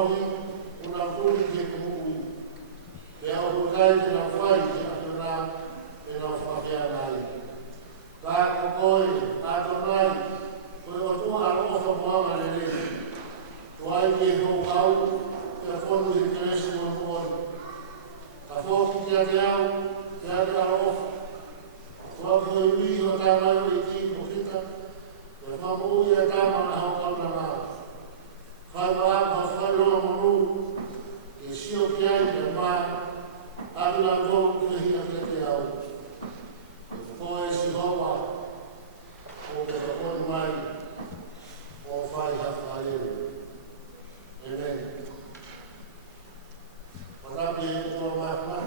Rohi unamtuli Mungu ya uzaji na faidi na inafuatia naye kwa koi atonai kwa watu alofa mwa nene tuaje au ya fondo ikilesi mwa afoki ya yao ya alofa kwa hiyo kama hiyo ikifika ya mambo ya kama na hapo na Fala falo Mungu isio kiaje mbaya adula ngo kuhia kete yao kwa sihowa kwa mai kwa fai hapa leo amen wadabi kwa mama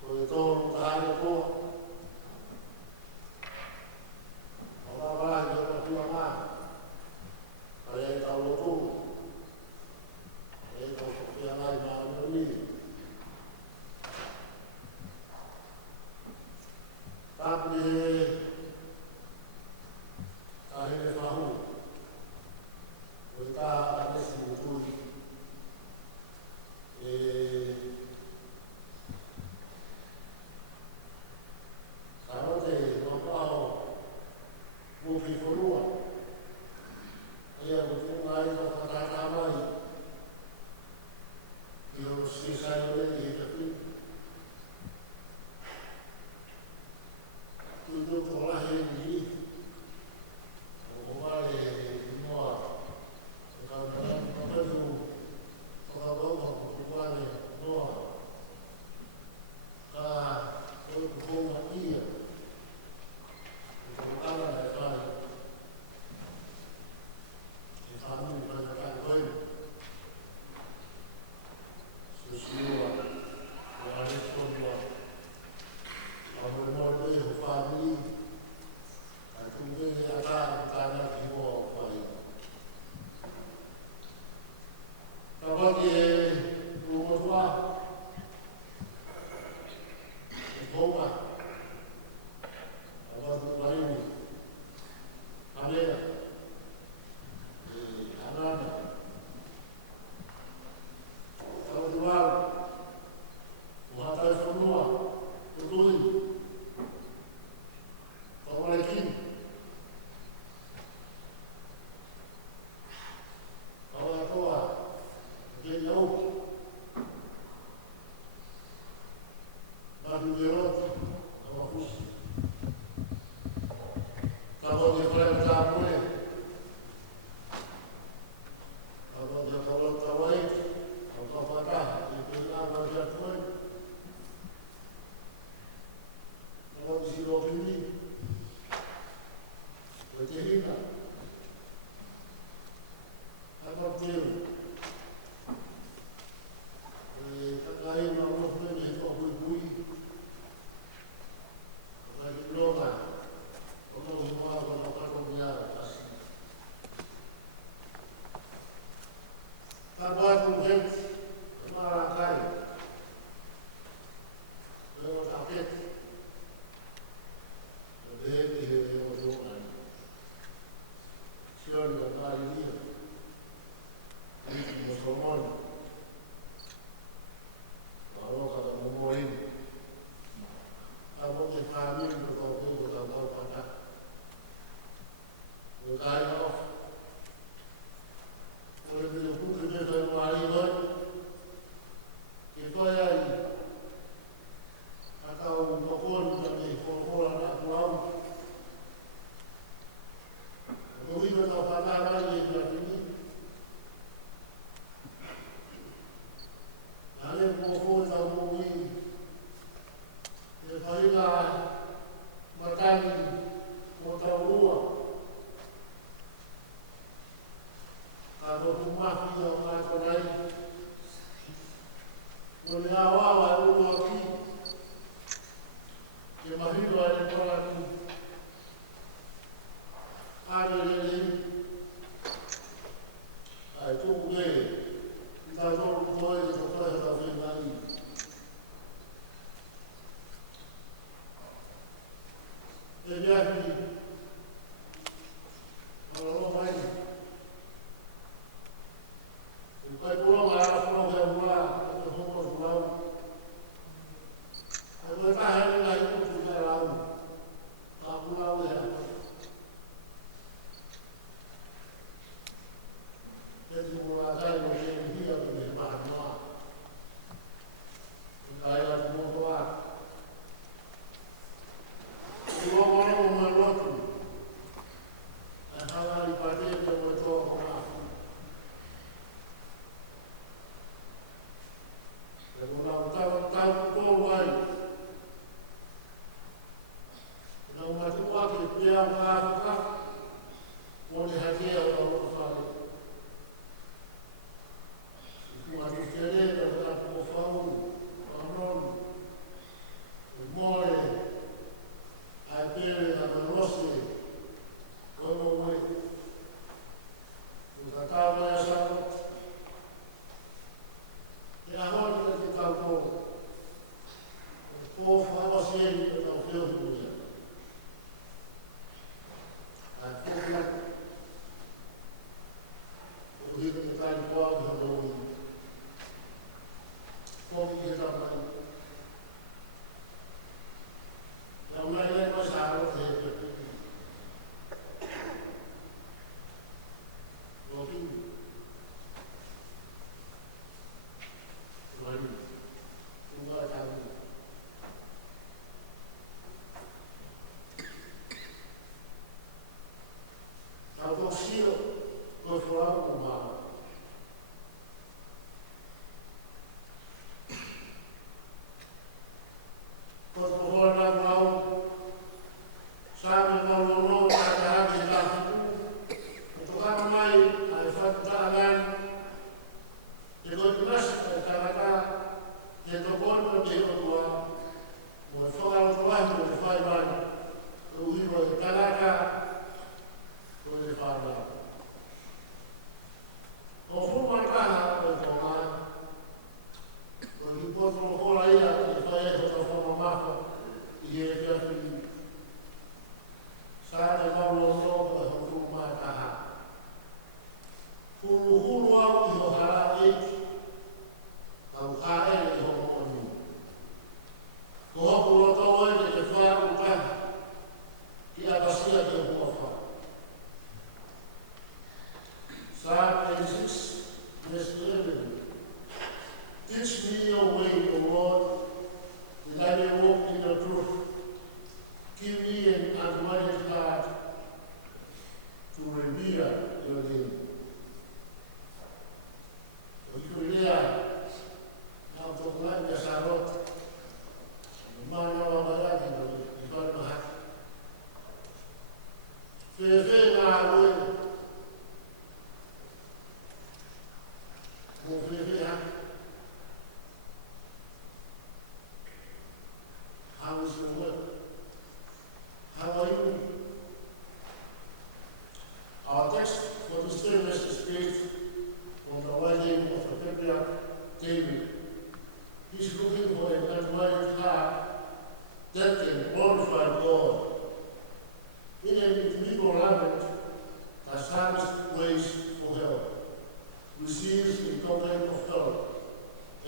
kwa to hali kwa ko fua ko ma ko ko na mau sa me no no ka ka ki la ku to ka mai ai fa ta lan e ko nas ka ka ke to ko no te ko mo fo ga to wa mo fa ba o i ro ka ka ko le fa ba o fu ma ka na ko to ma ko i po to ko la ia ki fa e to fo ma ma i e ka fi sa de ma lo no ko fu ma ka ha fu hu lo a ki ho ha e au ka e le ho mo ni ko ho ko lo to e ke fa u ka ki a pasia ke ho fa Psalm 86, verse 11. Teach me your way, O Lord, that I may walk in your truth. Give me an undivided heart to revere your name. Ukiulia na utokulani ya Sarot, mwana wa Baraki ndio mfalme haki. Fefe na awe how is your work? How are you? Our text for this service is based on the writing of the patriarch David. He's looking for an undivided heart that can glorify God. In an individual lament, the psalmist ways for help, receives in token of help,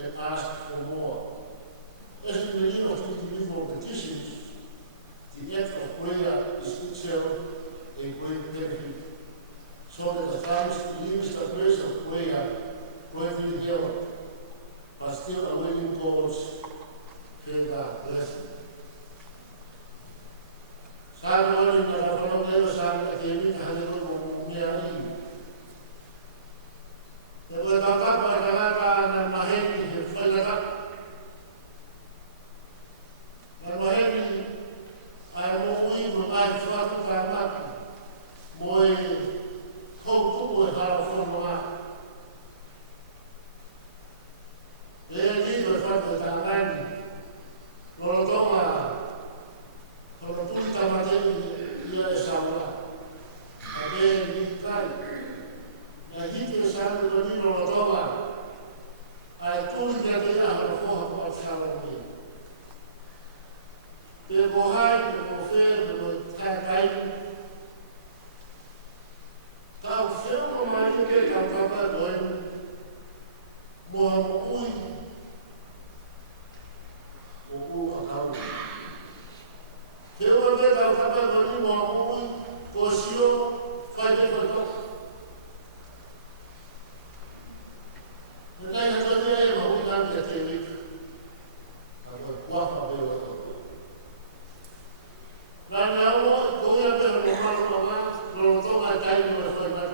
and asks for more. As in the need of individual petitions, the act of prayer is itself a great benefit, so that the psalmist leaves the place of prayer greatly helped, but still awaiting God's further blessing. Psalm 1 in the Rafael Psalm at the end of the Hallelujah. Lepas bapak berkata dan mahir di Fajakat, dan mahir ay mui bermain suatu kamat, mui hukum berharap semua. Jadi berfakta tangan, lorotoma, kalau tu tamate ia sama, ada dikai. Na hivyo sana ndio watoa aitunza dia harofoha kwa salamu Pego hai ko fe ko kai ta fe ko mai ke ta ka doi mo ui o akau fe o ke ta ka doi mo ui ko sio fa de ko Ngai hata dia mau nak dia telik. Kalau kuah apa dia tu. Dan kalau kau yang berumah rumah, kalau tu macam ini berfirman.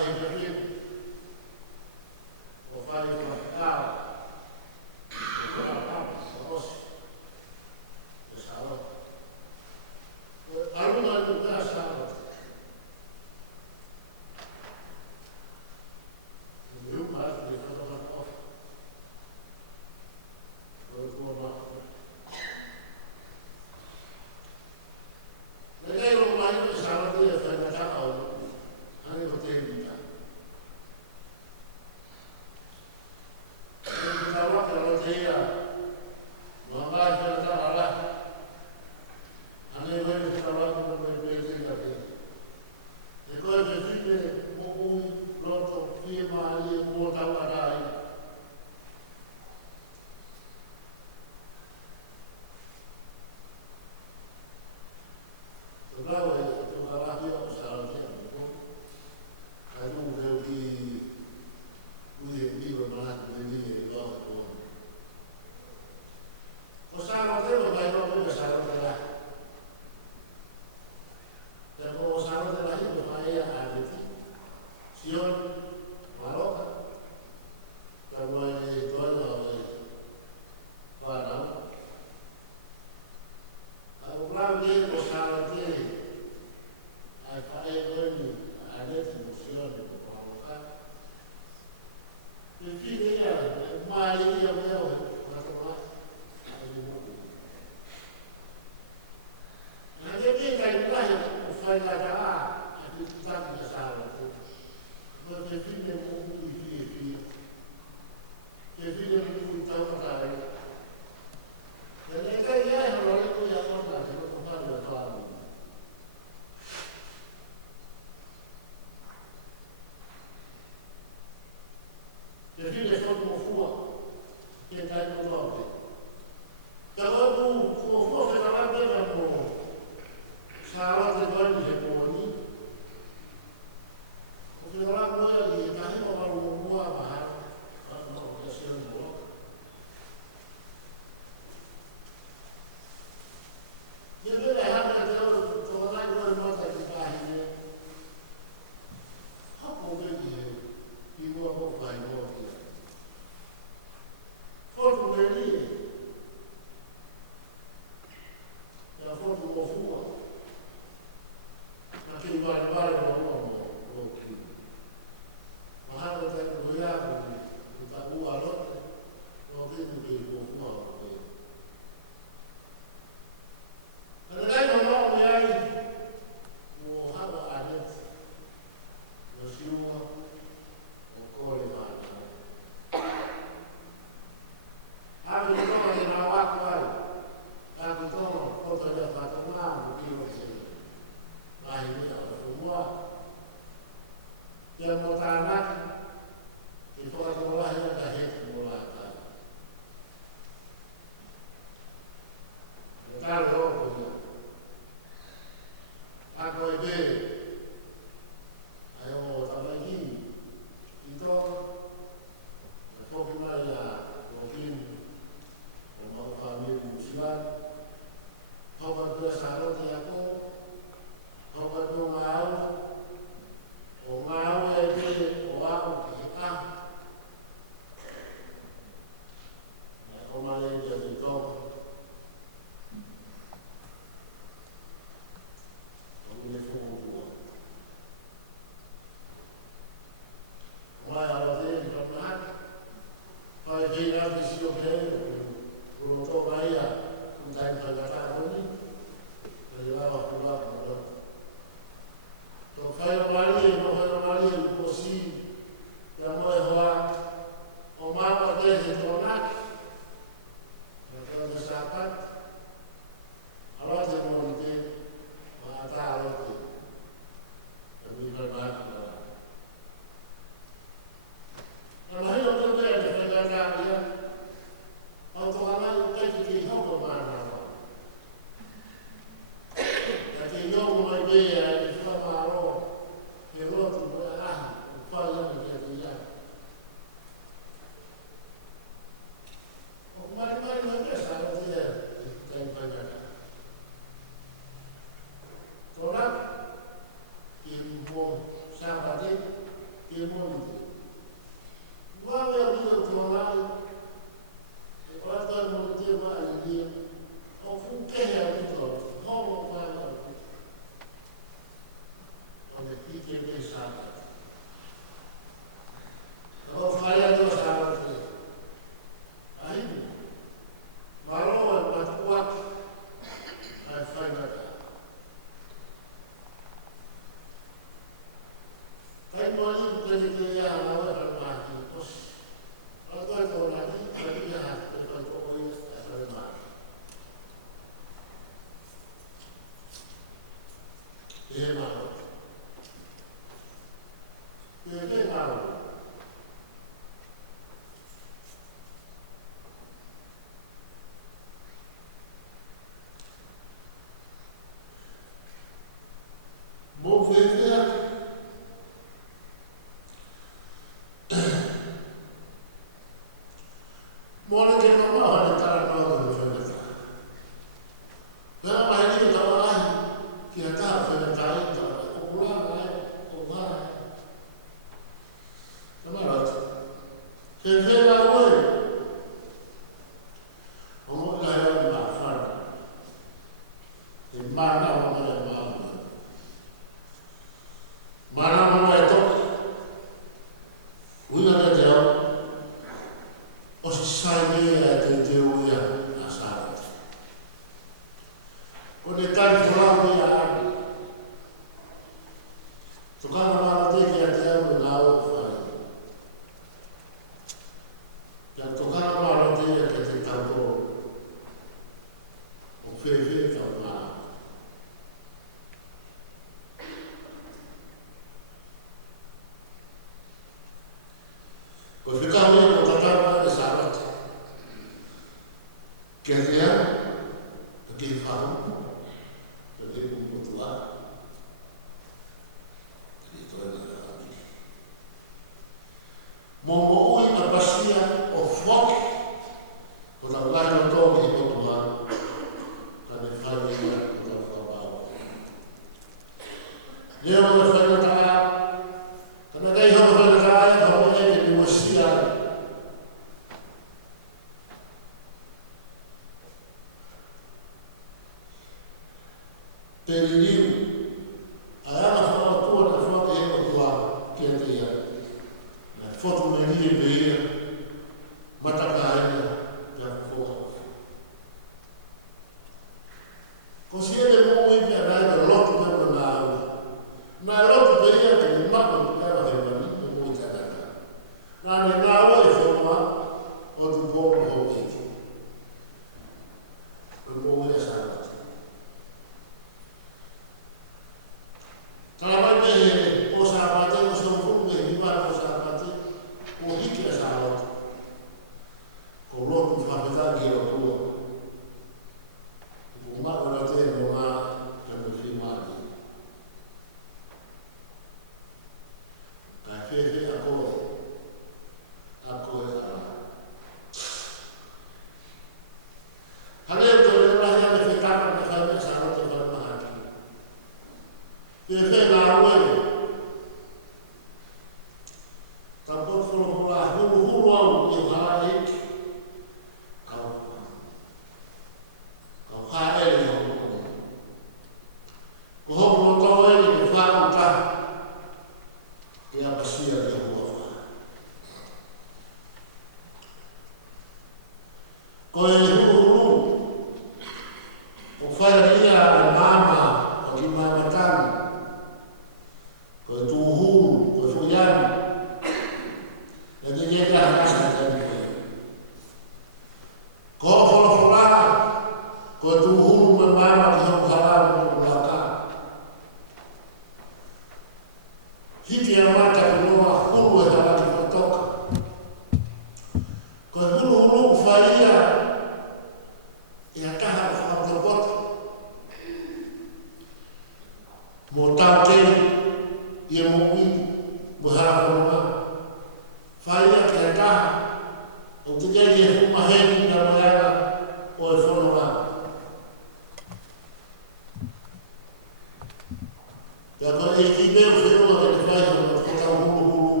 Ja, maar ik ben veel dat ik weet dat het gaat al hoe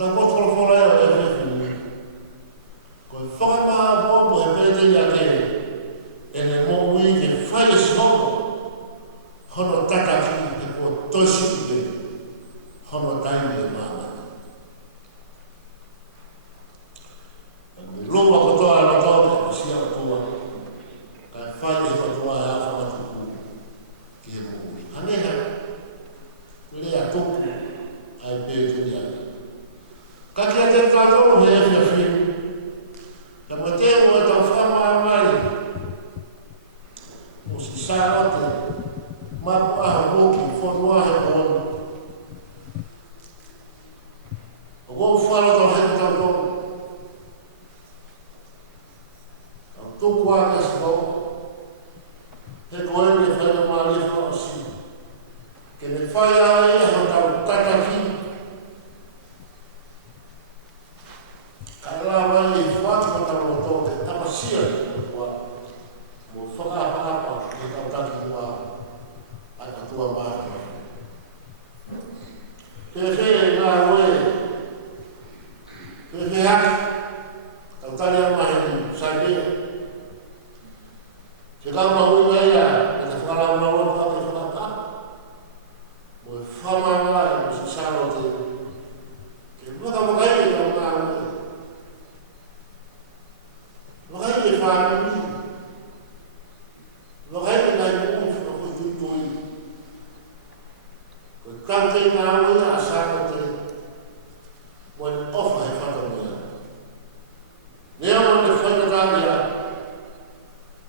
tango tolo fora e o e fini. Ko e whakama mo po e pete ia ke e le mo ui ke whai e sinoko hono tata ki e ko tosi ki ke hono taimi e mana. Lua kotoa e rotoa ke sia kotoa ka e whai e kotoa e a whamatuku ki he mo ui. Haneha lea tuku ai pete ia. Ka kia te tātou he e whia whiu. Ka ma te o e tau whamaa mai. O si sārate, mapu aha moki, whanua he pōnu. O gō whanata he tātou. Ka tuku ake si kō. He koe me whaina maa le whanasi. Ke me whai ae e hau tau tataki. Kala wai e whaki o tau o tō te tamasia mo whakaapapa e tau taki mua ai katua mātua. Pehe ngā ue, pehe haki, tau tari a mahi saibea. Te kama ui aia e te whakalau na ua kau te whakapapa. Mo e whamanga mo si sāro te ke whakamukai e tau ngā ue. Wakai e whānui, wakai e nai mōi whakakoi tuitoi. Koe kante ngā ue a sākate, mo e ofa he whakamea. Nea mo te whaikatānia,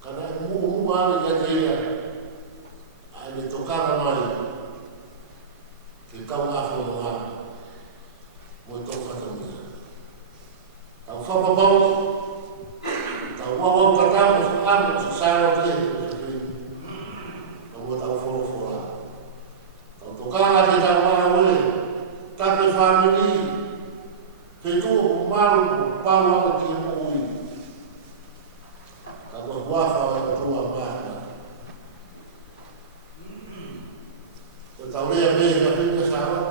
ka nai mūhu māne kia te ia, ai me tokara mai, ke kau ngā whanua, mo e tō whakamea. Tau whapapau, wawau katau mo whakamu sa sāra te ka mua tau whorofora. Tau tokanga te tau wāwe, tape whamiri, te tua ko maru pāwanga ki mo ui. Ka kua huawha e katua māhana. Ko tau rea me ka pina sarat.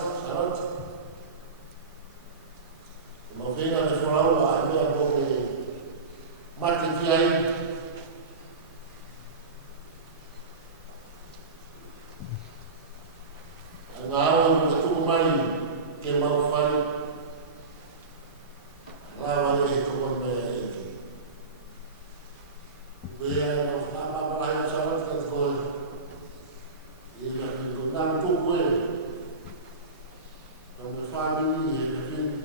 Ko mau whina te wharaua a mea poke mati ki ai. A ngā au ka tuku mai ke mau whare. Rāwa e toko mai a eke. Wea ngā whāpaparahi a sarat ka tkoe. E ka ko nāmu tuku e. Ka me whāmini e ka whini.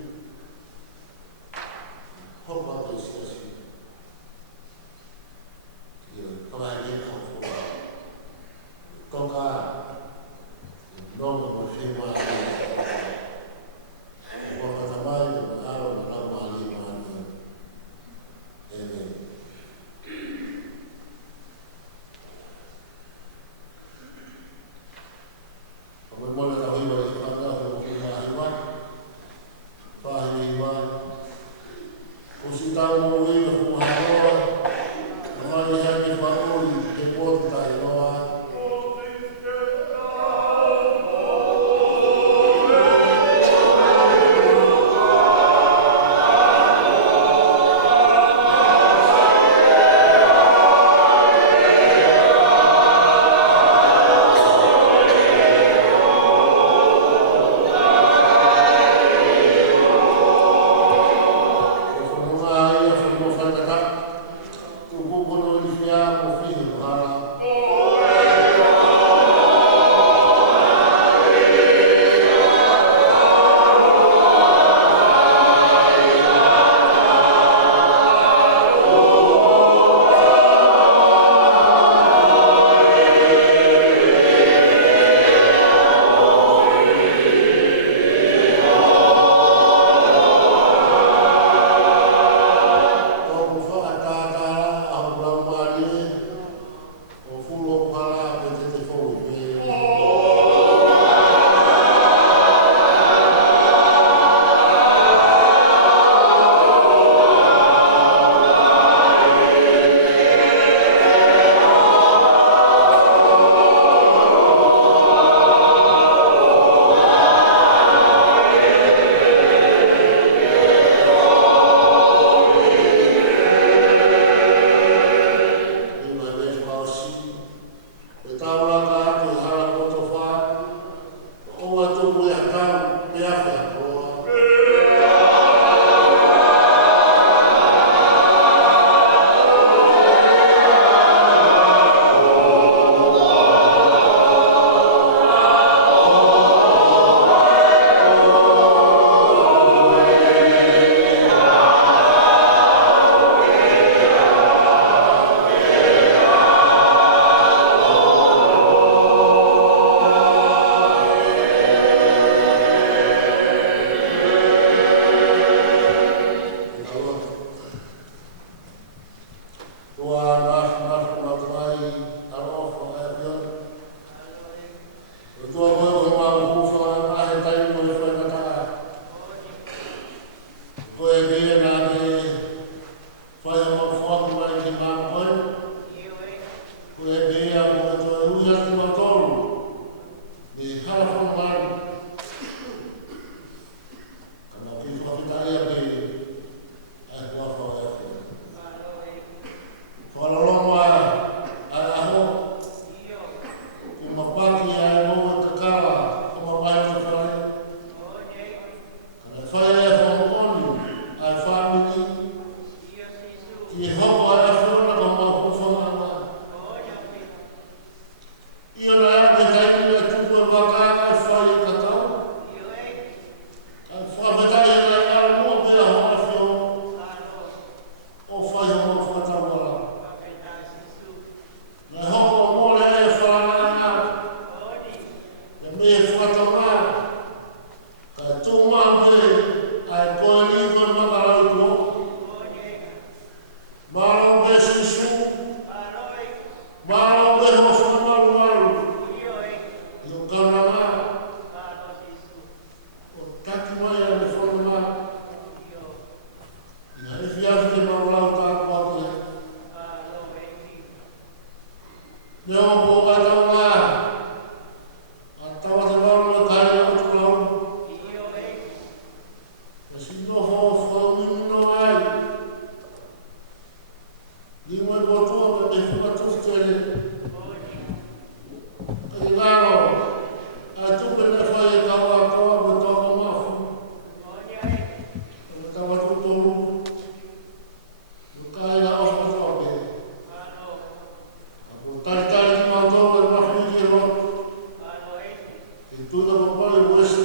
Hopa te siasi. Kama e kau fua. Toka nonga mo whima e wakatamai o na aro na nau maali maani. Ene. Kama mwana tau hiwa e whanga o whima hiwa. Whahi hiwa. Kusi tau mo hiwa huha hoa. Mai hai me whaori e pōtu tai noa. E whanua ia whanua Kasi no ho fo mi no ai. Ni mo ko to me fu ka to tele. Ka ngaro. A tu pe na fa e ka wa ko mo to ma fu. Ka wa to to. Ka ila o ko to be. Ko ta ta ki ma to pe ma fu ki ro. E tu no ko pa e wo se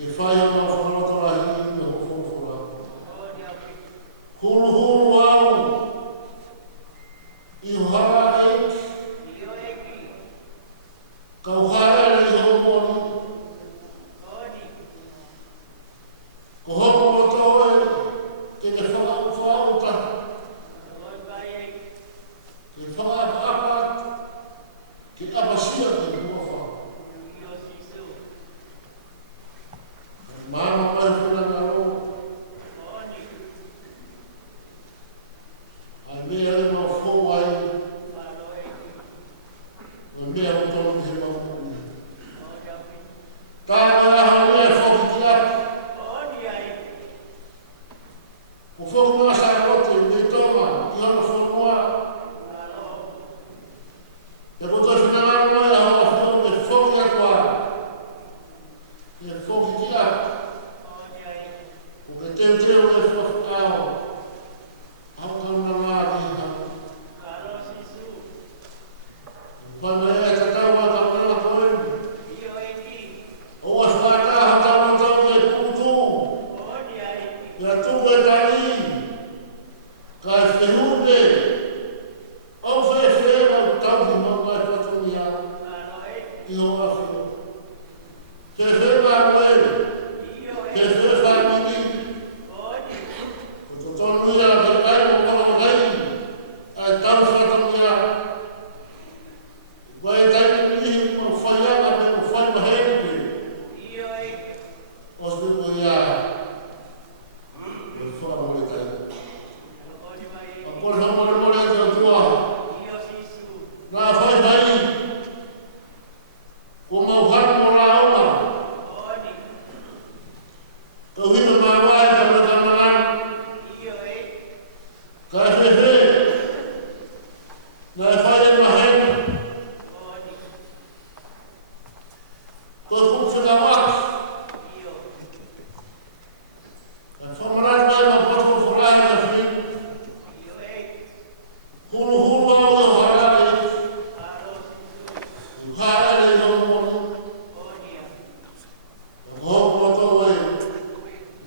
ke fa ya no fo no to la hi no fo fo la. Hulu hulu au. I hara e. Ka hara le ho mo ni. Ko ho mo to e ke te fa fa uta. Ke fa apa ke apa sia ke mo fa. Mama mai funa na ro. Ai me ai ma fo ai. O me ai to mo se ma fo. Ta na ha me fo ki ya. O fo mo sa ro te me toma, i ha fo mo. E po to fina na mo ya ha fo me fo ya kwa. E fo ki ya. O que te o e fo ka. Ha ka na ma ni ha. Ba me e ta ta ma ta ma to e. O a fa ta ha ta ma to e pu tu. Ya tu e ta ni. Ka fe hu de. O fe fe ma ta di ma ma fa tu ya. I o a fe. Ke fe ma me. Ke fe fa mi ni. O to no ya ka ka mo mo ga ni. A ta fa ta mi ya. Vai ta ni mo fa ya ka mo fa ma he ni. Os de mo ya. O fa mo le ta. Por favor, mo le ta tua. Na fa vai. Como o har mo la ona. Ko hi ma ma ya ka mo ta ma. Ka he he. Na fa ya ma he. Ko fu fu na ma. Na fa ma na ma po fu fu la na fi. Hulu hulu au o hara e. Hara e no mo. Ho mo to e.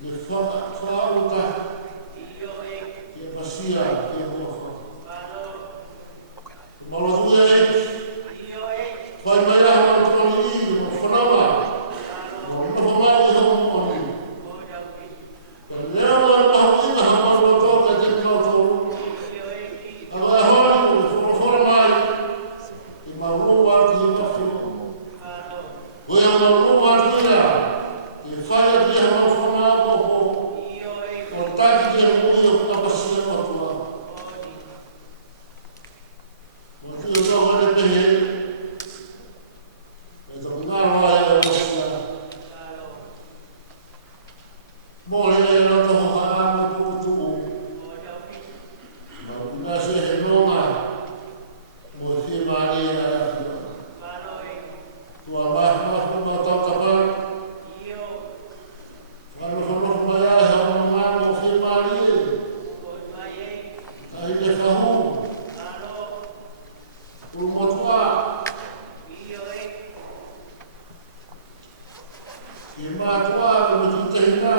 Ni fa fa uta. Ke pasia ke ho. Malo tu e. Fai mai la mo to ni mo fa na ma. No mo fa mai ho mo ni. Leo la mo ni na mo to ke te no to. Agora ho mo fo mai. I ma ru wa ti na fu. O ya ma ru wa ti na. I fa ya ti ho fo na mo ho. O ta ki ti mo yo ka pasia mo to. Mo ti no ho le pe he. E to na ro ai o sia. Mo le no to ho ha mo tu tu. Na se he no ma. Mo si ma le na. Tu ama ma to ka pa. Ano ho no ma ya ha ma mo si ma le. Ai le fa hu. Tu mo tua. Ki ma tua mo tu te na.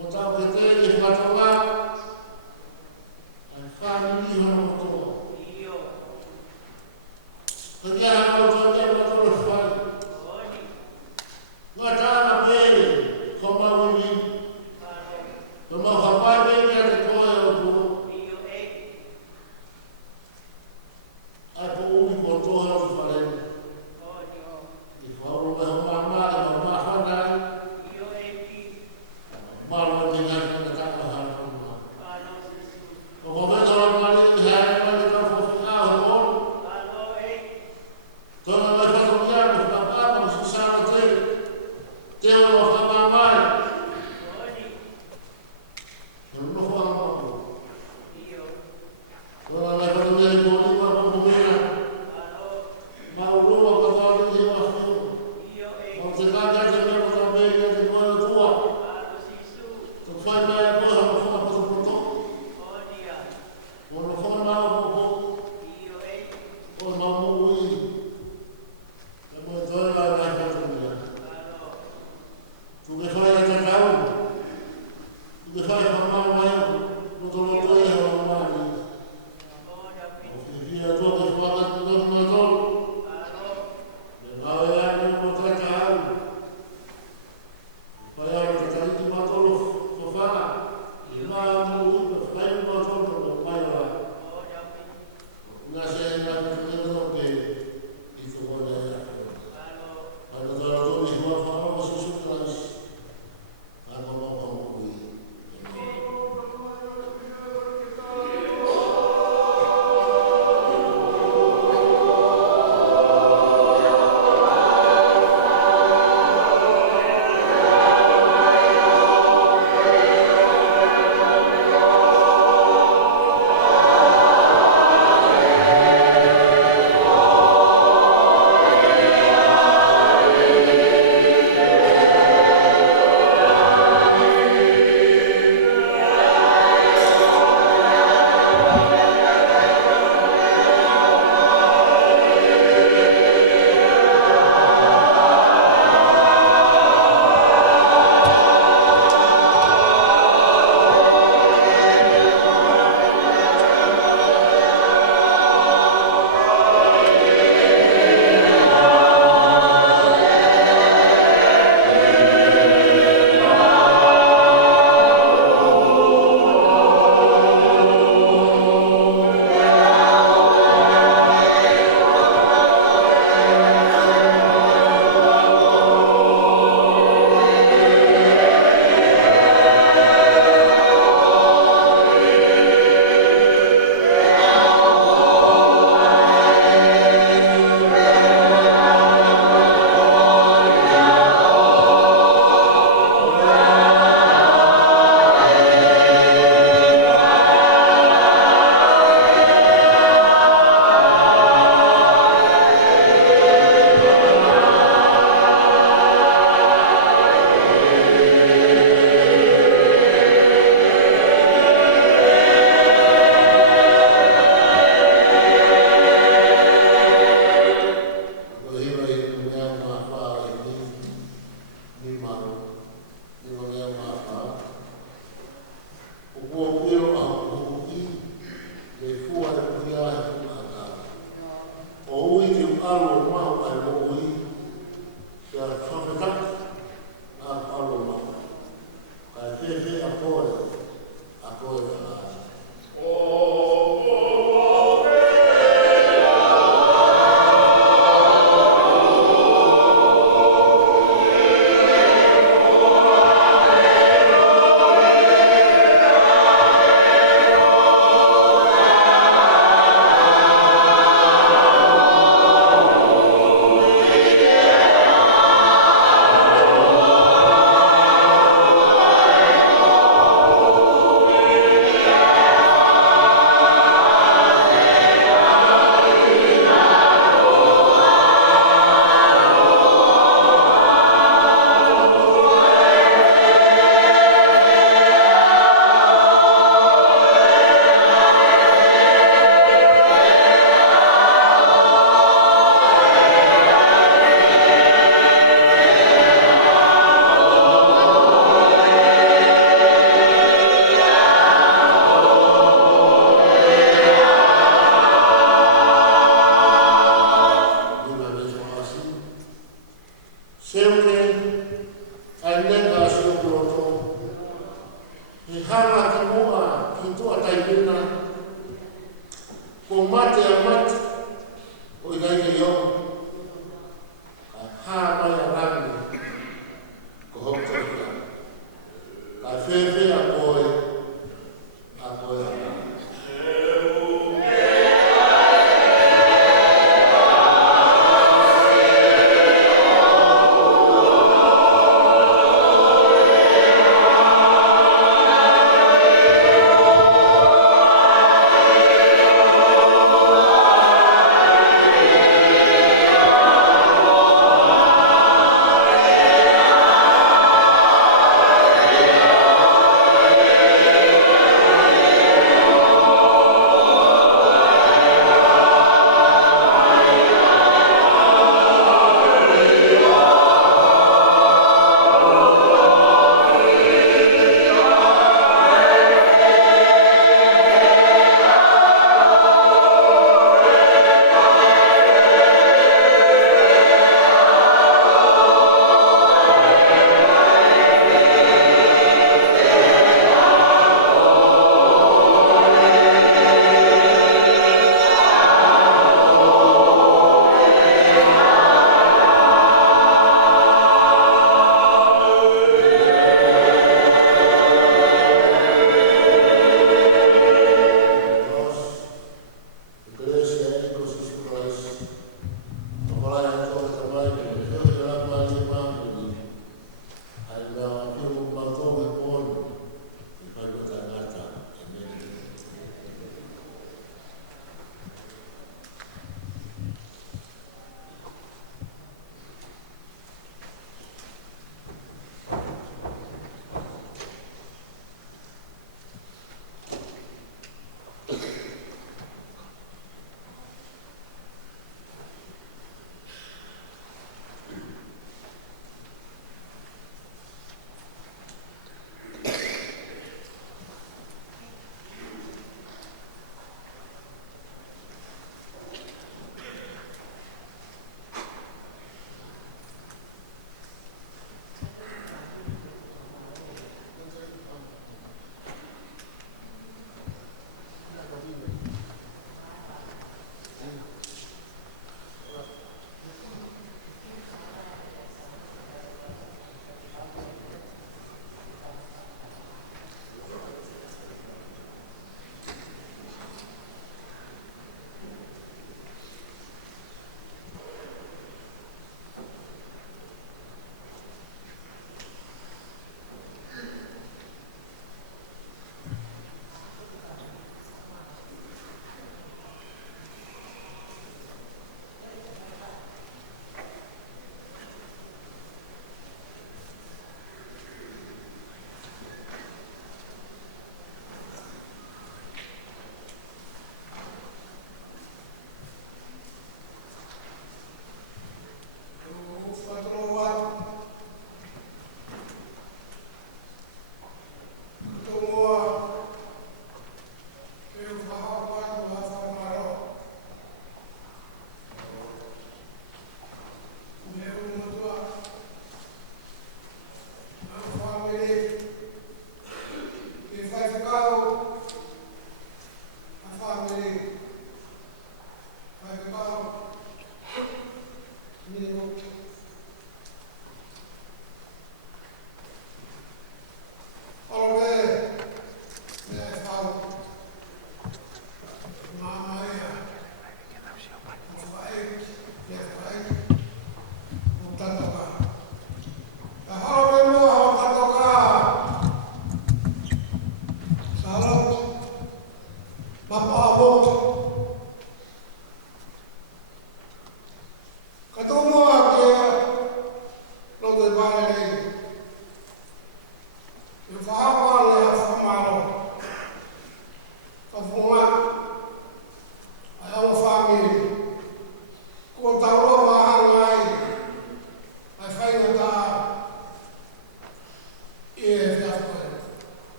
O ta pe te e fa to la. Ai fa ni ho no to. Ko ya ha mo to te mo to fa. Nga ta na pe. Ko ma wi ni. Ko ma ha pa pe ni te ko e o tu. Ai po umi ko to ha fa le. Ni fa ro me ho ma ma.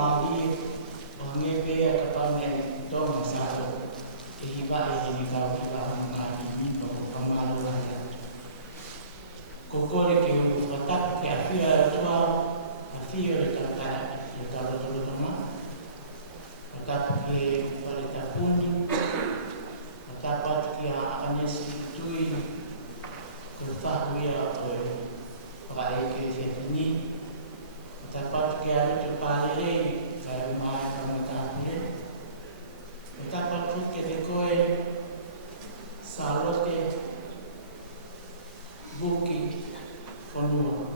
mali o ngepe ka pame to masado e hiba e ni ka hiba ngani ni to kamalo la ya kokore ke u fata ke afia tua afia ka ka ya ka lo to ma fata ke pare ta pundi fata pat ke anesi tui ko fa kuia o pa e ke se ni dapat kian itu palele saya mai kami kami dapat pun kita koi salote buki konua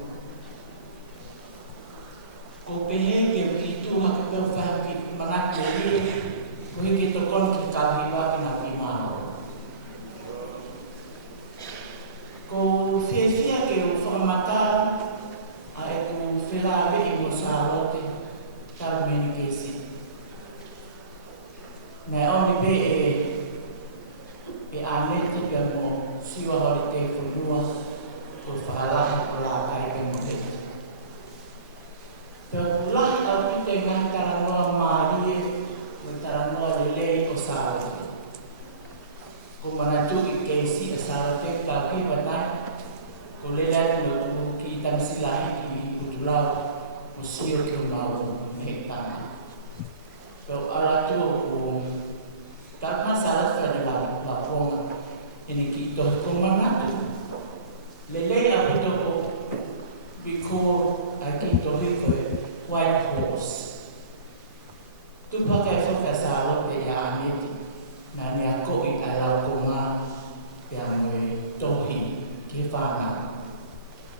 ko pehenge itu hak berfaham mangat jadi koi kita kon kita biba kena mau ko sia-sia ke formatan aiku filabe ibu salote communication na oni be ane te mo siwa horite kunua ko fala la kai ke mo te pula tapi dengan tarano mari tarano lele ko salote ko manatu ikesi salote tapi banai ko lele no kita silai lau usir ke mau mehta to ala tu ko tak masalah pada lapong ini kita ko mana lele apa tu ko biko aki to biko white horse tu pakai fokus salah pe ya ni na ni aku ikala ko ma yang tohi kifana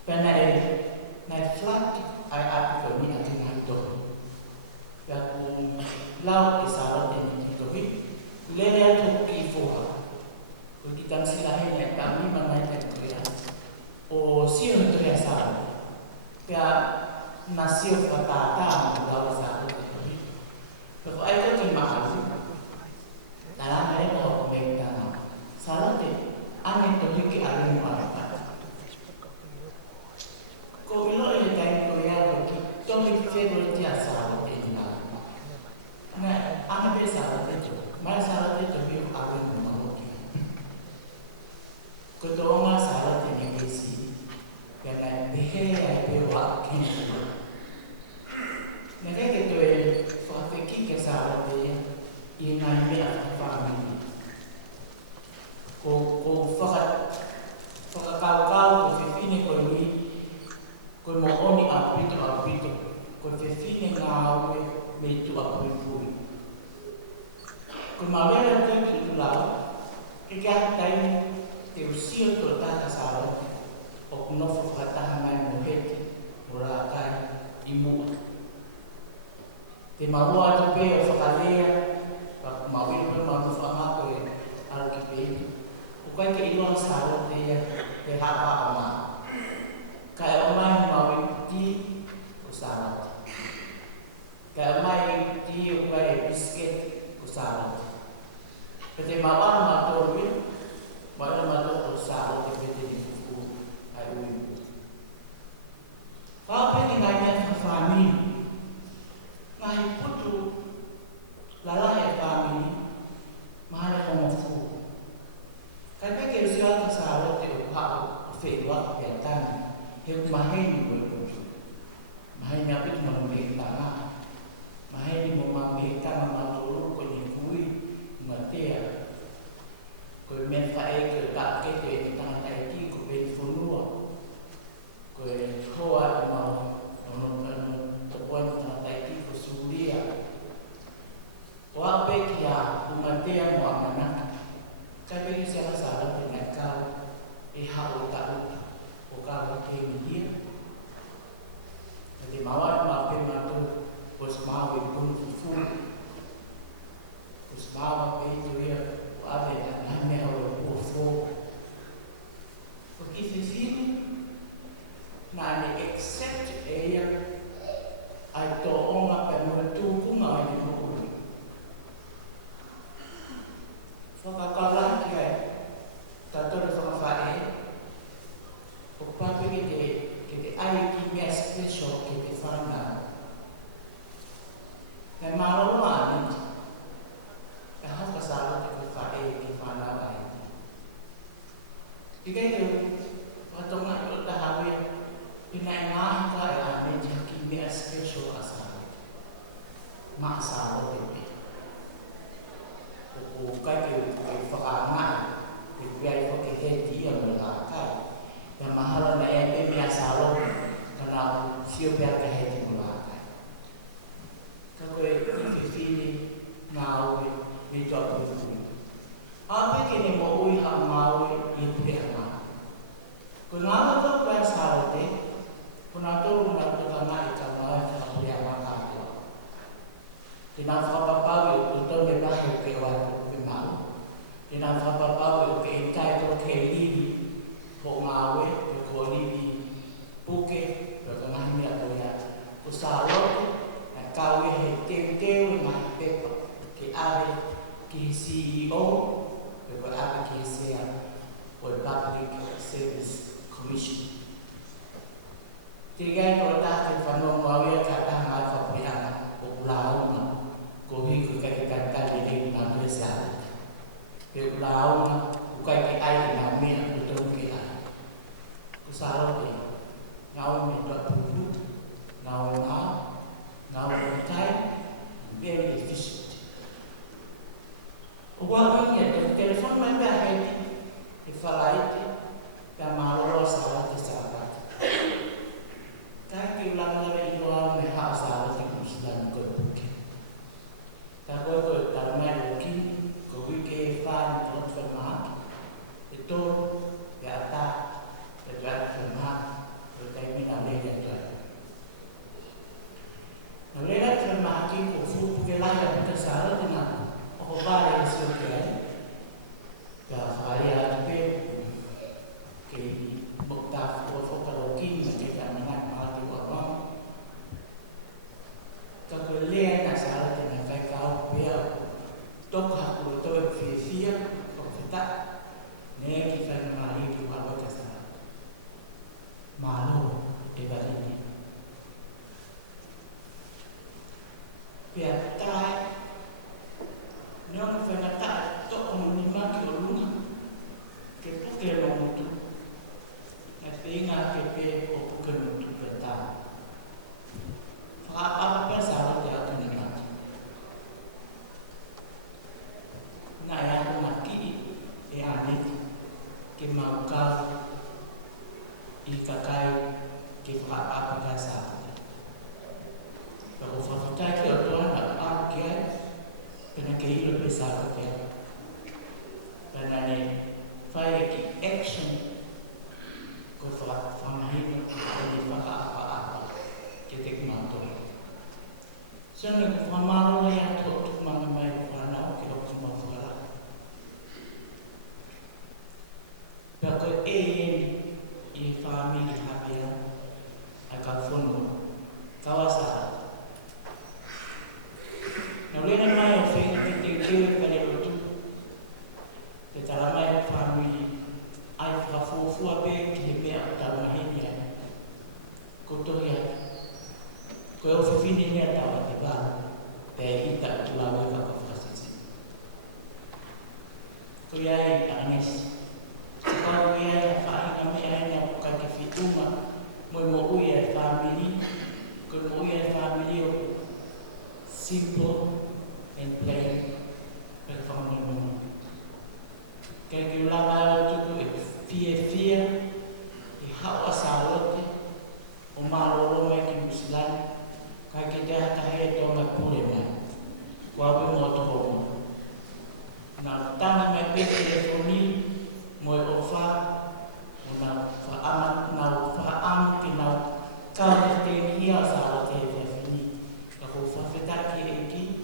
pena na flat ai ap ko ni ati na to ya ku lau ki salat ni to bi le le to ki fo ko kita silahin ya kami mengenai itu ya o sio to ya sa ya nasio fatata lau sa to bi ko ai ko ki ma dalam mere ko menta salat ane to ki alin ma ko ilo ile tai ko ya ko to mi fero dia sa de na na ana be sa de to ma sa de to bi a ko ma ko ko to ma sa de ni ke si ya na be he ai be wa ki na ke to e fa te ki ke sa de ye na me a fa mi ko fa ka ko fini ko ni ko mo oni apito ko te fine ngawe me tu apito ko ma vera te tu la e ka tai te usio to ta saro o no fo fata mai mo heti ora kai imu te ma wa te pe o fakalea pa ma wi ko ma fu ama ko al ki pe o kai ke ilo saro te ha pa ama kai omai mau ti usaha kai omai ti ukai biscuit usaha pete mama mator wi mama mator usaha te pete ni fu ai wi pa pe ni ngai na fami ngai putu lala ya fami mahal ko mo fu kai pe ke usaha usaha te upa fe wa ya tan hidup mahai ni boleh mahai ni apa cuma memberi tanah mahai ni memberi tanah maturu ko ni kui matea ko menfae ko tak ke tanah taiki ko be funua ko hoa mau non tepuan tanah taiki ko suria wa be kia matea mo amana kabe saya salah dengan kau hau tak kalau ke dia jadi mawar mape matu pos mawe pun fu pos mawe pe itu ya ave na me ho fo porque se sini na ne except area ai to onga pe mo tu ku ma ni mo ku fo ka kala ke ta to fo fa o papi que te ai que me special que te fanga so asal. Mak asal itu. Bukai ke fakana, bukai ke heti yang melakai. Yang mahal na ebe biasa lo, karena siapa yang ke heti melakai. Kalau ini ngau itu apa itu? Apa kini mau ui hak mau itu yang mana? Kenapa tu biasa lo? Kenapa tu nak bertanya ikan mau yang yang mana tu? Kenapa bapa itu tu memang kewan memang? Kenapa bapa itu keintai tu kelili, kau mau kau libi, buke, bertanya ni apa ya? Usahalo, kau kau mah pepa, ke ada ke CEO, ke ada ke CA, ke Public Service Commission. Tiga itu dah ke fano mawia kata apa pihak popular mana. Kohi kukai kata jadi namanya siapa? Popular kukai ai namanya betul kukai. Usaha ni, ngau minta bulu, ngau kukai, very efficient. Uang ni telefon mana hati, ifalai, dan malu salah kesalahan. Kaki ulang lagi uang mehak salah kemudian berbuka. Tak boleh termain lagi, kau ke fan transformat, itu biasa, transformat, berkait dengan legal tu. Legal transformat ini khusus kelayar kita sahaja dengan orang yang sesuai, keharian kita, ke bukti fotokologi kita mengat mati orang. Kemudian asal dengan kau biar tok aku tu fisia kita ni kita mari di awal kesana malu debat ini biar try nyong fenata tok umumnya kiolunga kita kelong tu tapi ngah kepe opukan tu betul apa salah dia tu ni macam nak yang maki yang ni kemaukan ikakai kita apa biasa kalau fakta kita tuan nak apa kena kiri lebih besar kita kerana ni fire action kau fakta faham ini apa kita kemaukan Jangan faham yang tu mana mai kerana kita semua faham. Bagi ini family habis akan funu kawasan. Namun mai ofeng kita kalau tu kita ramai family ai fafu apa kita dalam ini kotoria kau fini ni ada apa? Tapi tak jual mereka konfirmasi. Kau yang anis, kau yang faham kami yang bukan kefituma, mau yang family, kau mau yang family simple and plain, performance. Kau ulama tu fear, ihau asalot, umaru mereka Muslim. Kita tahir tu nak pulih mana, wabah motor. Nak tangan macam telefoni, mau offer, nak faham kena kau tertengah sahaja telefoni. Kalau offer kita kiri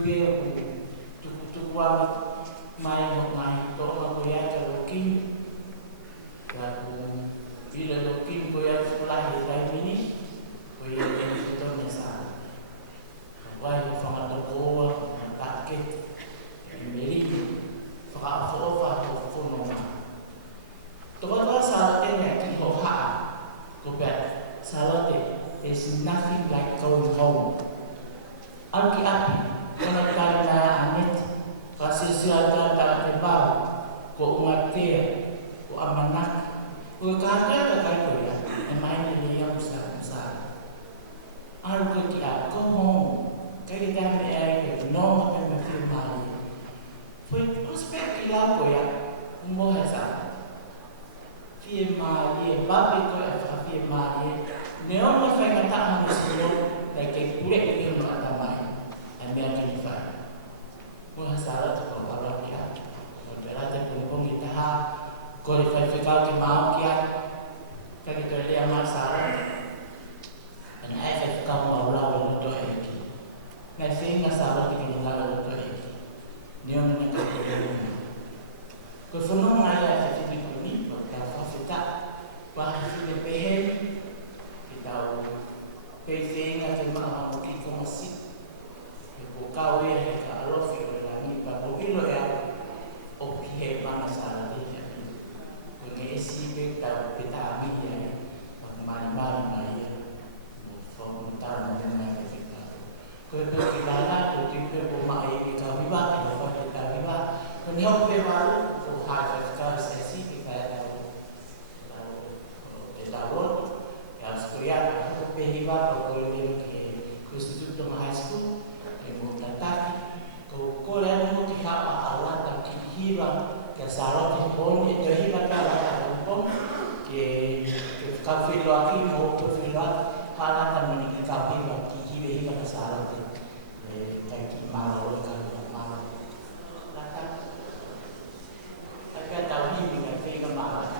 pia tuku mai mo mai to ma ko ya ka lokin ka bila lokin ko ya sekolah di ini ko ya yang itu mesa wai ko fa to ko ta ke meri fa ko no ma to ba sa te ne ki ko ha ko ba salate is nothing like going home. Alki-api, kanagkala na anit, kasi siya takibaw, ko umatir, ko amanak, ko kakada kayo ya, na may niliyang sa Ano ko kaya, go home, kaya dami ay no mapimali. Pwede prospect ilang ko ya, umuha sa firmali, babi ko at firmali, neon na fay ngataang musulong, like kay kulit yung mga tamay. Yang kelifan, mula sarat kalau kalau dia, kalau dia pun kita ha, kualifikasi ke mau kia, kan kita dia mal sarat, dan efek kamu awal untuk ini, nasi masalah kita mengalau untuk ini, dia menekan kita. Kesenangan ayah seperti ini, kalau kita bahas ini pehem, kita pehe nggak cuma mungkin komisi. Kau yang kalau firman ini pada bilo ya, oke mana salah dia ni, mengisi kita amin ya, mana ya, formutar mana kita. Kau berkilala, kau tipe rumah ini kau bibat, kau kita bibat, kau ni oke baru, kau harus kau sesi kita tahu, yang sekian aku pehibat, kau kau sudut dalam high school. Kau lihat mau kita Allah dan kita ke salon di pon itu hibat kalau pon ke kafe lagi mau kafe lagi kalau teman kita kafe lagi kita hibat ke salon itu kayak malu kalau malu tapi tahu ni kafe ke malu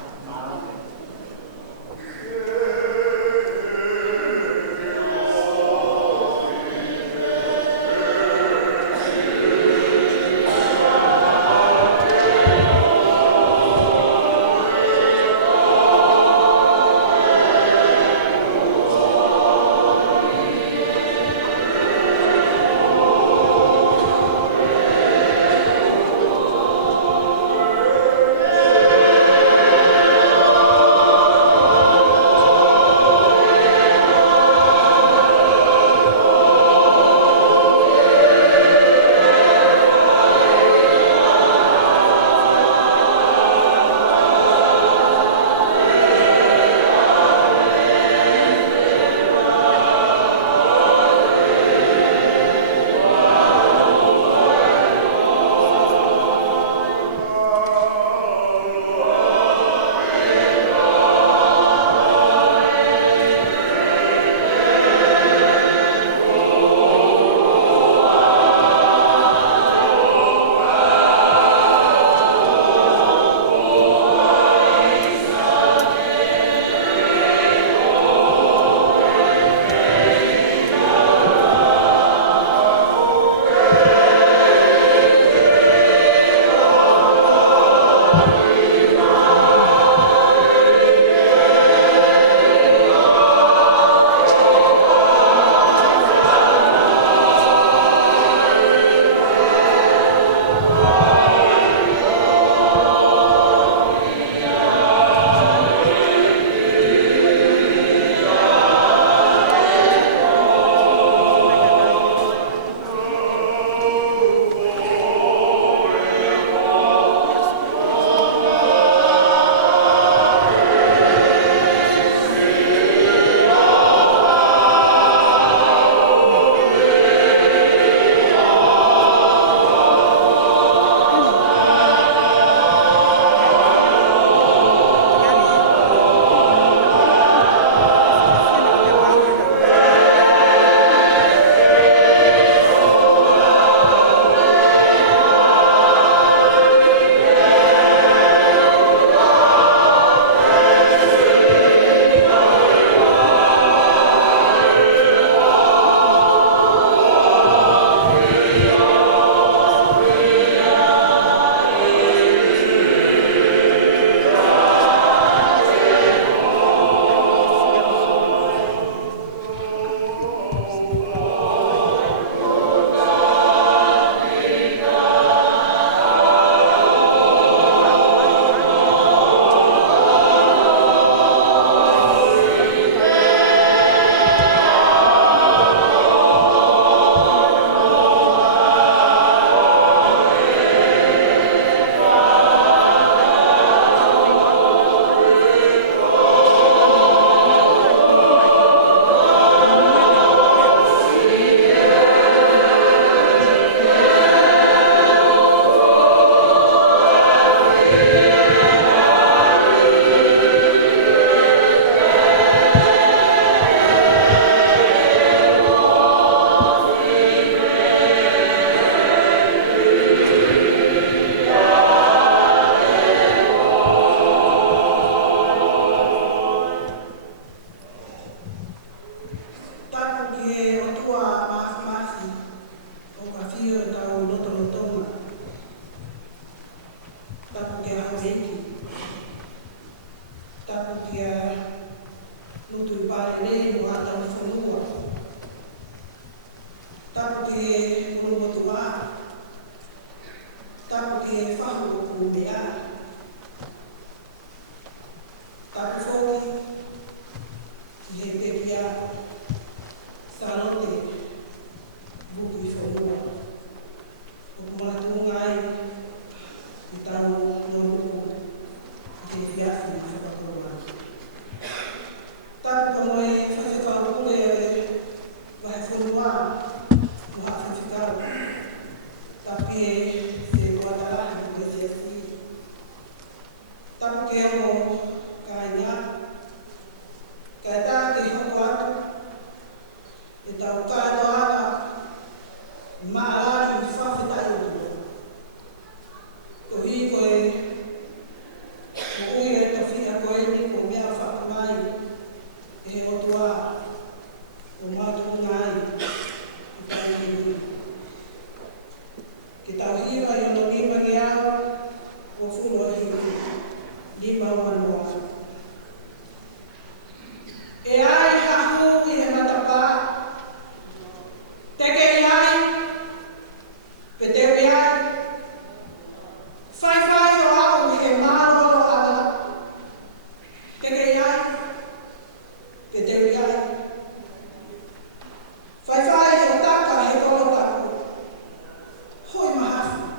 Hoi maha.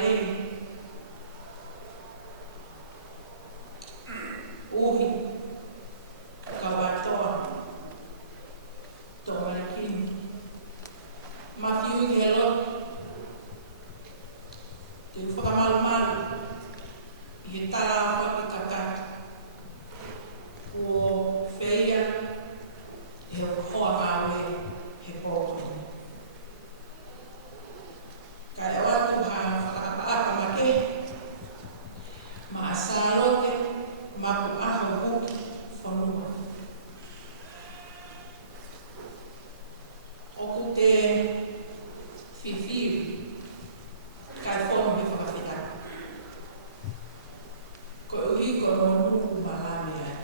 nei. Uhi, kawatoa, tomakin, mafiu gelot, tu whakamalmal, I tala whakikaka, o wheia, he hoa ngawe, he pōkini. Ka e watu ha whakaapa make, ma asarote, ma puaha huki, whanua. Oku te whiwhiu, kai whono me whakawhitaka. Ko uhi ko no nuku mahami ai.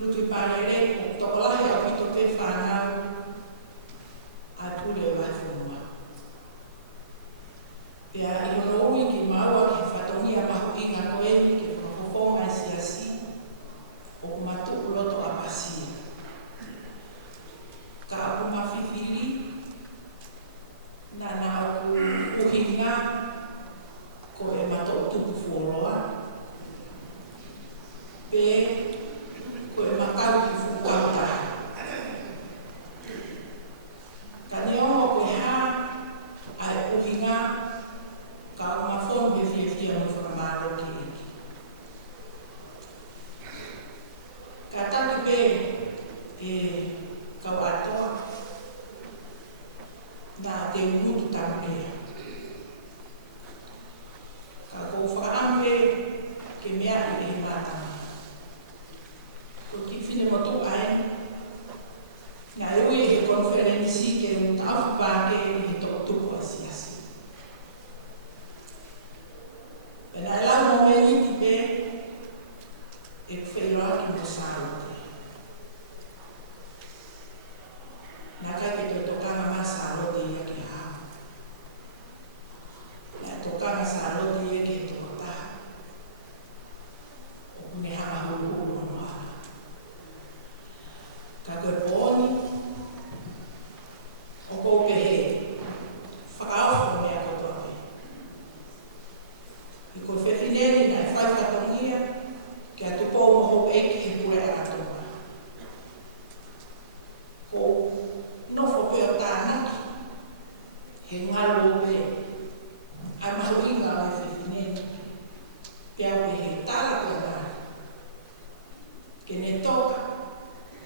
Lutu parere, o tokolahi au pito te whanau, a ture e wai whanua. Pea I hono ui ki maua ki whatongia mahu I ngā koeni ki whakawhonga I siasi, o kumatuku loto a pasia. Ka aku mawhiwhiri, nana aku uhinga, ko e mato tupu fuoroa. Pe, ko e makau ki whukauta. Ka neongo ko e ha, a e uhinga, ka o mawhonu he whiawhia mo whakamaro ki iki. Ka taki pe, ka watoa, nā te umutu tamea. Ka kou whakaampe ke mea I he mātama. Ko ki whine motu ai, ngā e ui he konferensi ke un tauwhi pāke I he tō tuku a siasi. Pena e lau mo me iti pe, e kwhairoa ki mo sārote. Nā kai ke te tokanga mā sārote ia ke hao. Nā tokanga sārote ia ke te otaha. O kune hama hulu no maha. Ka koe pōni, o kou pehe, whakaawho mea kotoa. I koe whewhineri nai whaikatongia, ke atu pō moho eki he pure atoa. Ko nofo peo tānaki, he ngaro o peo. Ai mahu inga o e whewhineri. Pea o he tāla peo nari. Ke ne toka,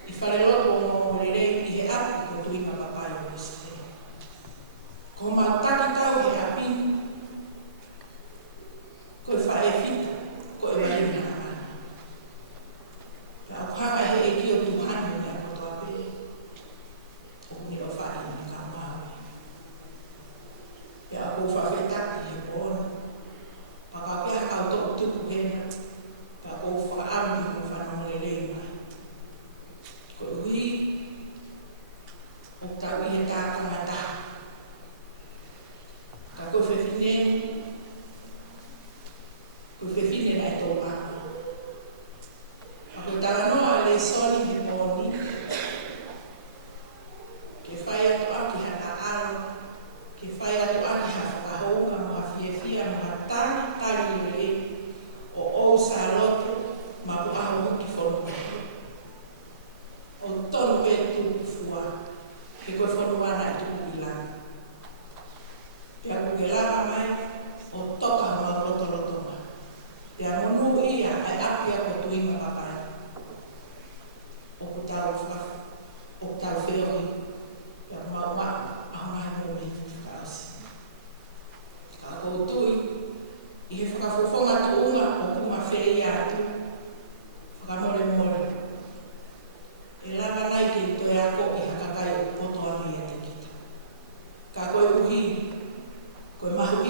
I whareloto o morerei I he api ko tuinga papai o Westere. Ko mautaki tau he apini, ko e whae whita, ko e marina ana. Pea o hanga he e ki o tuhani mea kotoa pe, o kuni o whae ni ka mawe. Pea o whawhetaki he pōna, pakapea kau tō tuku hena, pea o whaami ko whanamorerei mai. Ko ui, o tau I he tātanga taha. Ka koe whewhineni, koe whewhine nai tō mako. A koe taranoa le soli he pōni, ke whai atu aki hana aro, ke whai atu aki ha whakahounga mo ha whiawhia mo ha tari rei, o ou sa loto, ma po aho huki whonu. O tonu e tuku fua, ke koe whonu ana I tuku ilana. Pea ko ke lava mai, o toka ma loto ma. Pea monu ia ai apia ko tuinga papai. O ku tau whaka, o ku tau whiohi, pea maua aho mai mōni ka asi. Ka koutui, I he whakawhowhonga tuunga o kuma whei atu, whakamore. E lava nai ke toi ako I hakakai o poto ami e te kita. Ka koe uhi, koe mahu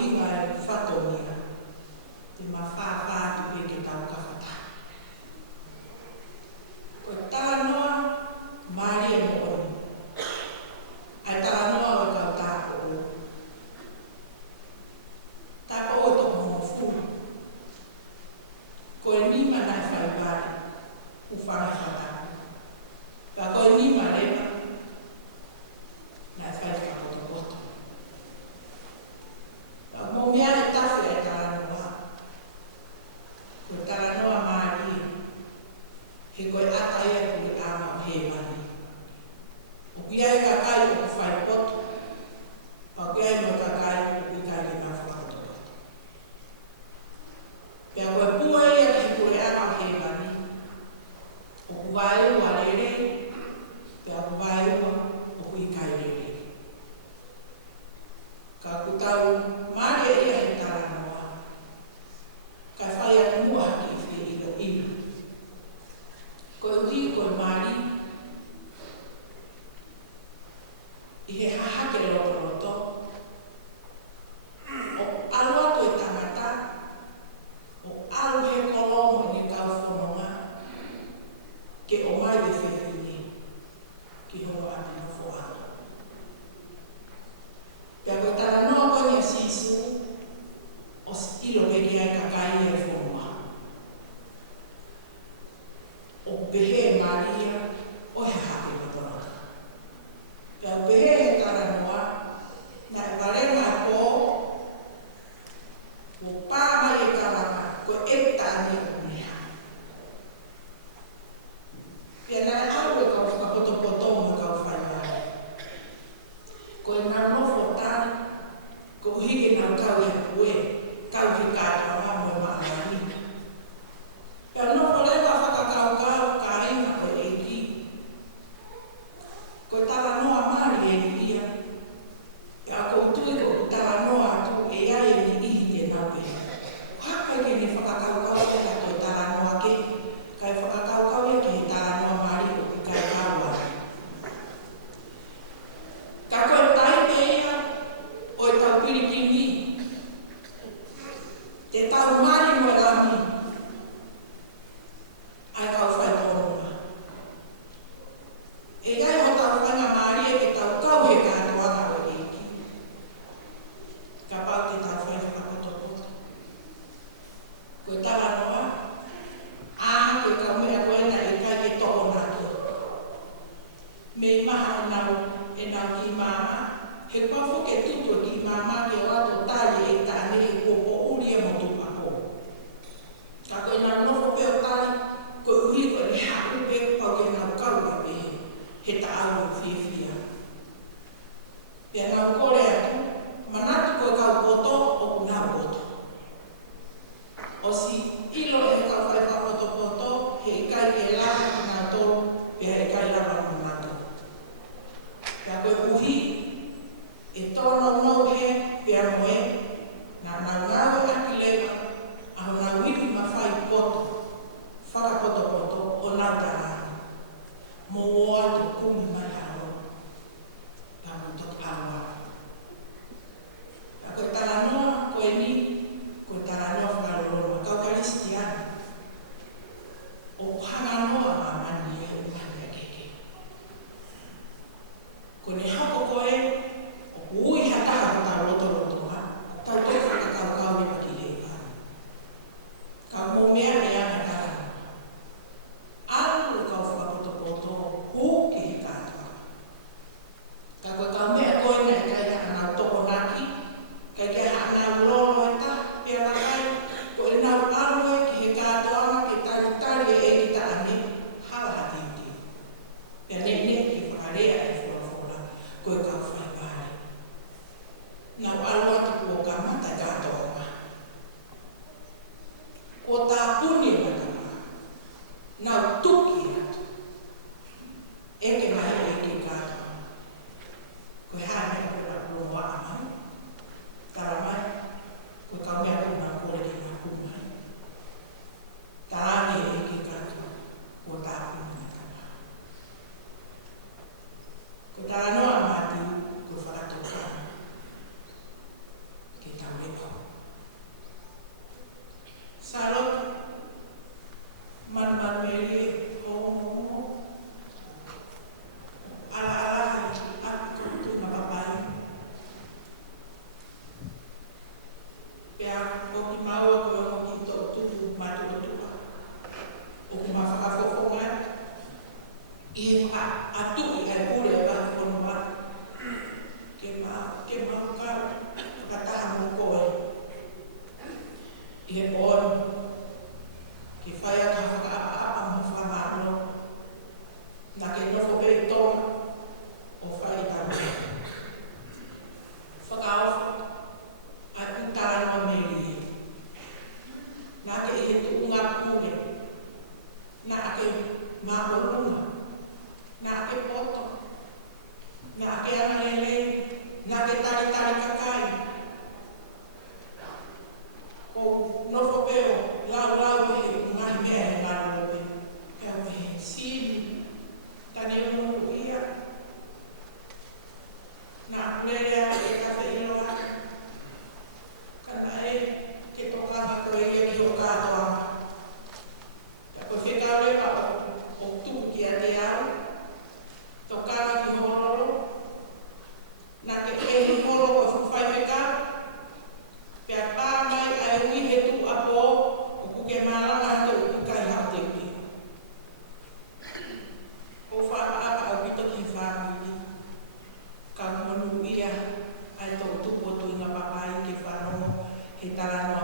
taranoa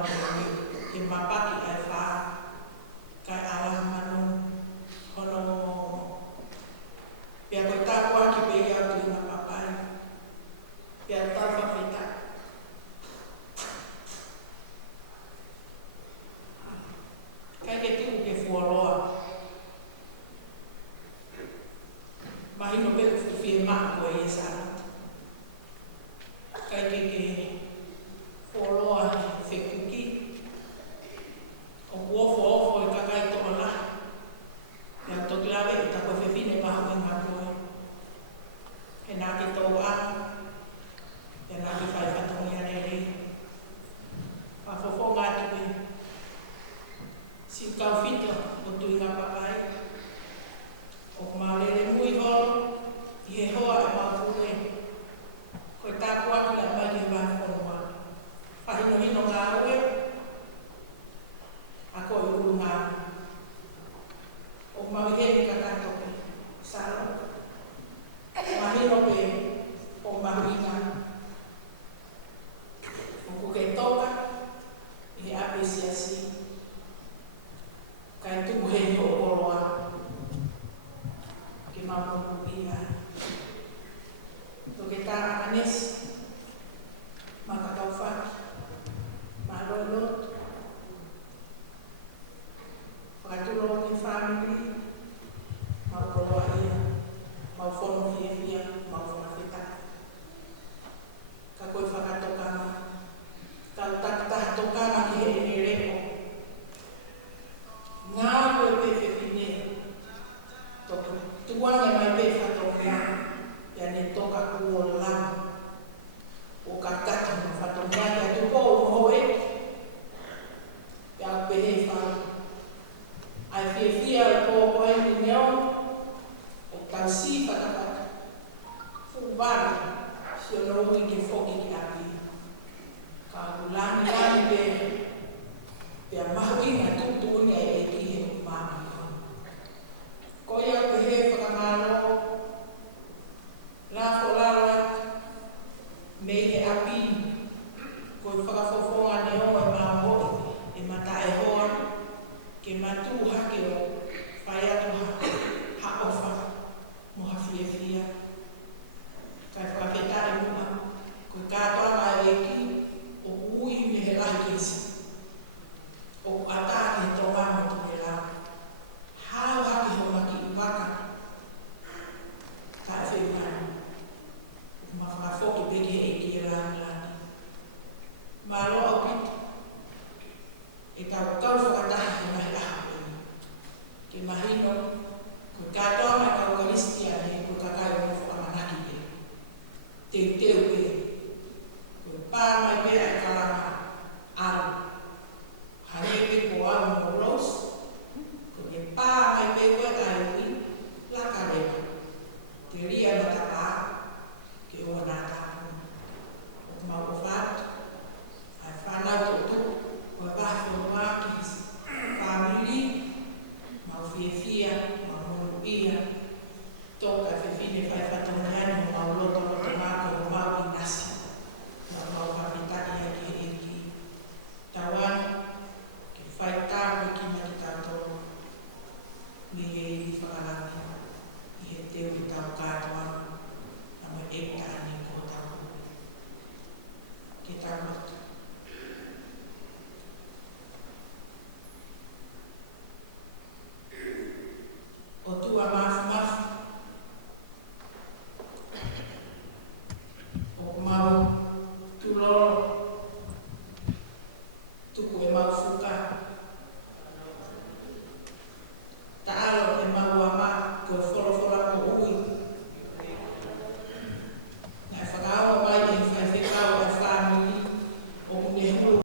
ke mapaki ai wha kai ala manu hono pia koe tāpua ki pe iau tui ngā papai pia tāwha whita kai ke tuku ke fuoroa mahino pe whiwhie maa koe e sarat kai ke fuoroa whekuki o kuofo e kakai toa la ia toki lawe e tako whewhine mahu e ngā koe e nā ke tau a e nā ke whai whatongi ane rei a fofo ngā tui si kau whita o tui ngā papai o maurere mui horo i he hoa e maupure koe tā kuatu la mai ki wā whonua whahino hino ngā ue a koe uru ngā o mauhere ka katoke saro mahino pe o mahuina o kuke toka i he ape siasi kai tuku hei o oroa ke mamoku ia to ke tā anes makakauwha malolot whakaturo ki family mau koroa ia mau whono whiawhia mau whona whita ka koe whakatokanga tau takitaha tokanga ki he ene reko ngā koe pewhine toko tuanga mai pe whatonga ia ne toka kua lam o ka tata ma whatonga ia tupo o hoe ia pehe whau ai whiawhia o po koe ni neo o tau si whakapaka whuvara si o noui ke whoki ki api ka ulani lani pe pia mahuinga tutuunga e ki he umami ko ia pehe whakamaro la wholala me he api koe whakafofonga ne hoa e mahoe e mata e hoa ke matu hake o whai atu ha ofa mo ha whiawhia. Kai whakawheta e mua, koe kātoa mai e ki o ui me he lahi kesi. O ataa ke tonga mo tu me lau. Hao hake ho maki i waka. Ka e whenani. Ma whakawhoki peke e ki e rāni rāni. Ma loa o pita. E tau